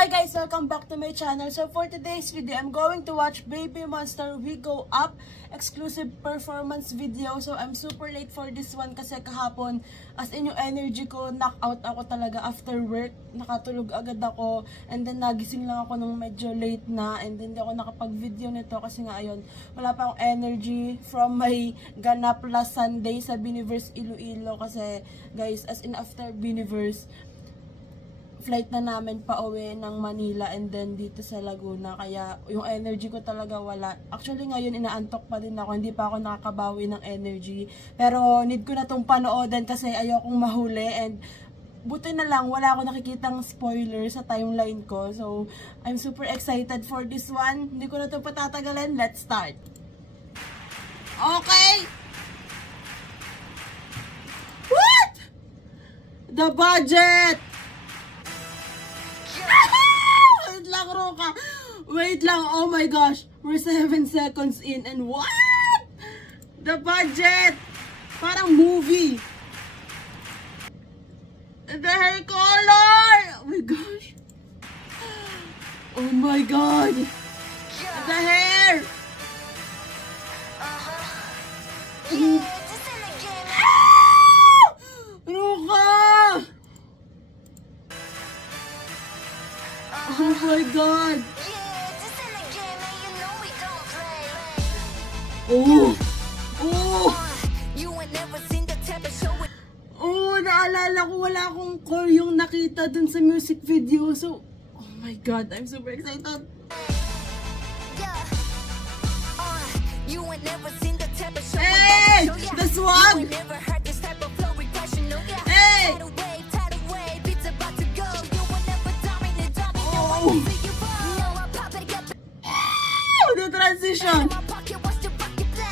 Hi guys! Welcome back to my channel. So for today's video, I'm going to watch Baby Monster We Go Up exclusive performance video. So I'm super late for this one kasi kahapon, as in yung energy ko, knock out ako talaga after work. Nakatulog agad ako and then nagising lang ako nung medyo late na and then hindi ako nakapag-video nito kasi nga ayun, wala pa akong energy from my ganap last Sunday sa Biniverse Iloilo kasi guys, as in after Biniverse, flight na namin pa uwi ng Manila and then dito sa Laguna. Kaya yung energy ko talaga wala. Actually ngayon inaantok pa din ako. Hindi pa ako nakakabawi ng energy. Pero need ko na tong panoodan kasi ayokong mahuli. And buti na lang wala ako nakikitang spoiler sa timeline ko. So I'm super excited for this one. Hindi ko na to patatagalin. Let's start. Okay. What? The budget! Wait lang, oh my gosh, we're 7 seconds in and what? The budget! Parang movie. The hair color! Oh my gosh. Oh my god. The hair! Ruka! Oh my god. Oh! Oh! Oh, naalala ko wala akong core yung nakita dun sa music video. So, oh my god, I'm super excited. Hey! The swag! Hey! Oh! Oh, the transition!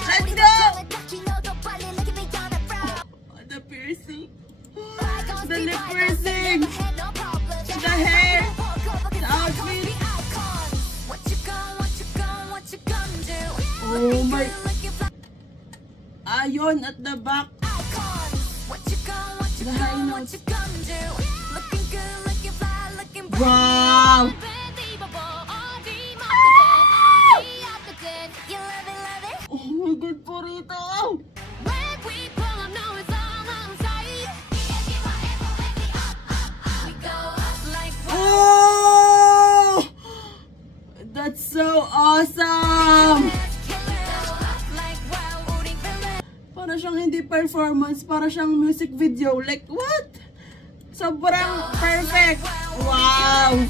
Let's go! Oh, the piercing. The lip piercing. The hair. The outfit. Oh my. Ayun at the back. The high notes. Wow! Oh my god po rito! Oh! That's so awesome! Para siyang hindi performance, para siyang music video. Like what? Sobrang perfect! Wow!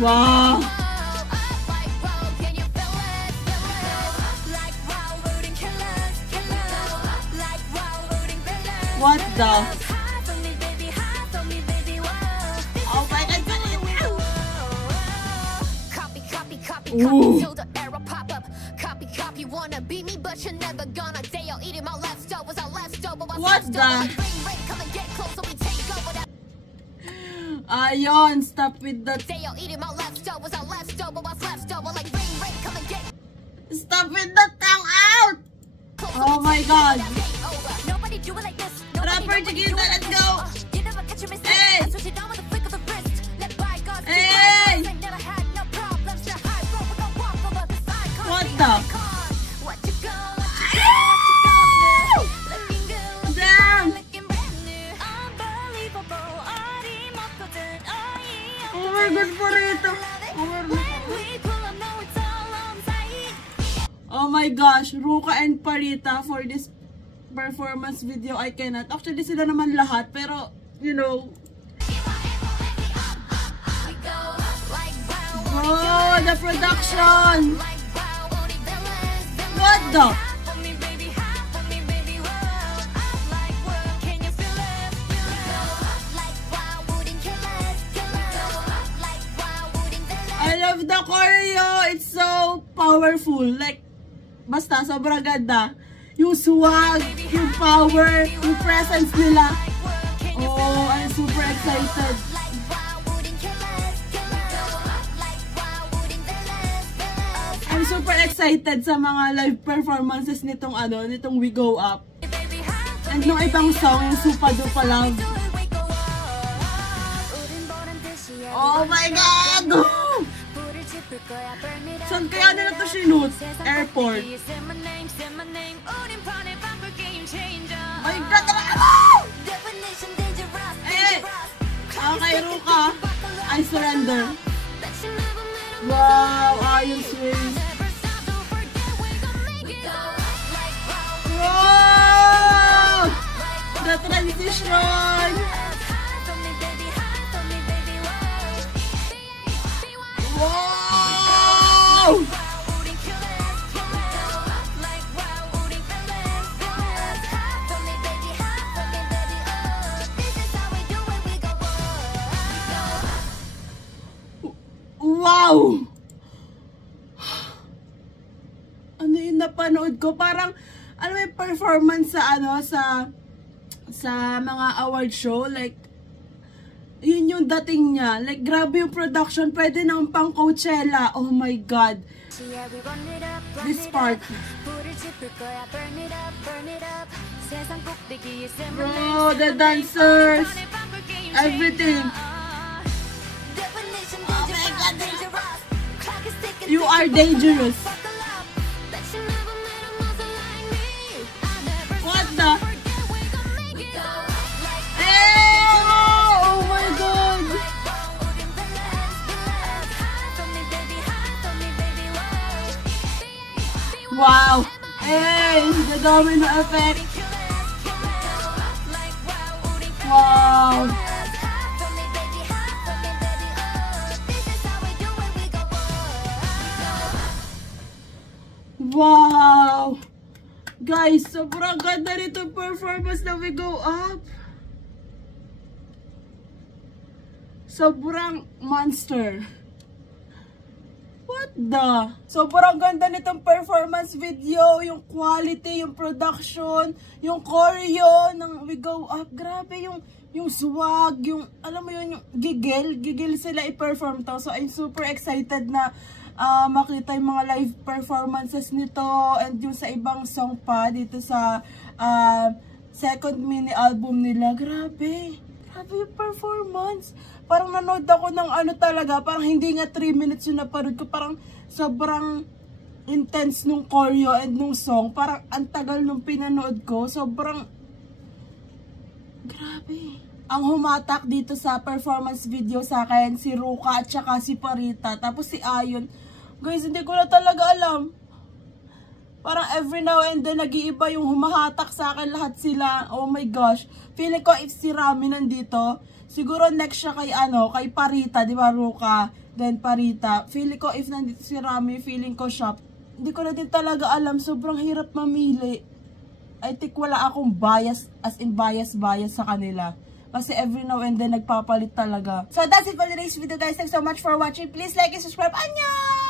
Wow! What the? Oh my god! Ooh. What the? Ayon, stop with that. Stop with the tongue out! Oh my god! Rapper Chiquita, let's go! Hey! Hey! What the? Damn! Oh my god, po rito! Oh my gosh, Ruka and Parita for this performance video. I cannot. Actually, sila naman lahat, pero, you know. Oh, the production! What the? I love the choreo. It's so powerful. Like, basta, sobrang ganda. Yung swag, yung power, yung presence nila. Oh, I'm super excited. I'm super excited sa mga live performances nitong nitong We Go Up. And nung ibang song, yung Supa Dupa Love. Oh my God! Saan kaya nila to sinut? Airport. My God! Okay, Ruka. I surrender. Wow, ayun swing. Wow! The transition! Wow! Wow! Ano yung napanood ko? Parang, ano yung performance sa, ano, sa mga award show? Like, yun yung dating niya. Like, grabe yung production. Pwede nang pang Coachella. Oh my God. This part. Bro, the dancers. Everything. Oh my God. You are dangerous. What the? Oh my God. Wow. Hey, the domino effect. Wow. Wow! Guys, sobrang ganda nito performance na We Go Up. Sobrang monster. What the? Sobrang ganda nitong performance video, yung quality, yung production, yung choreo ng We Go Up. Grabe yung swag, yung, alam mo yun, yung gigil sila i-perform to. So, I'm super excited na makita yung mga live performances nito and yung sa ibang song pa dito sa second mini album nila. Grabe yung performance. Parang nanood ako ng ano talaga, parang hindi nga 3 minutes yung napanood ko, parang sobrang intense nung choreo and nung song. Parang ang tagal nung pinanood ko, sobrang grabe. Ang humatak dito sa performance video sa akin, si Ruka at saka si Parita, tapos si Ayon. Guys, hindi ko na talaga alam. Parang every now and then, nag-iiba yung humahatak sa akin lahat sila. Oh my gosh. Feeling ko if si Rami nandito, siguro next siya kay kay Parita, di ba, Ruka? Then Parita. Feeling ko if nandito si Rami, feeling ko siya. Hindi ko na din talaga alam. Sobrang hirap mamili. I think wala akong bias, as in bias sa kanila. Kasi every now and then, nagpapalit talaga. So, that's it for today's video, guys. Thanks so much for watching. Please like and subscribe. Annyeong!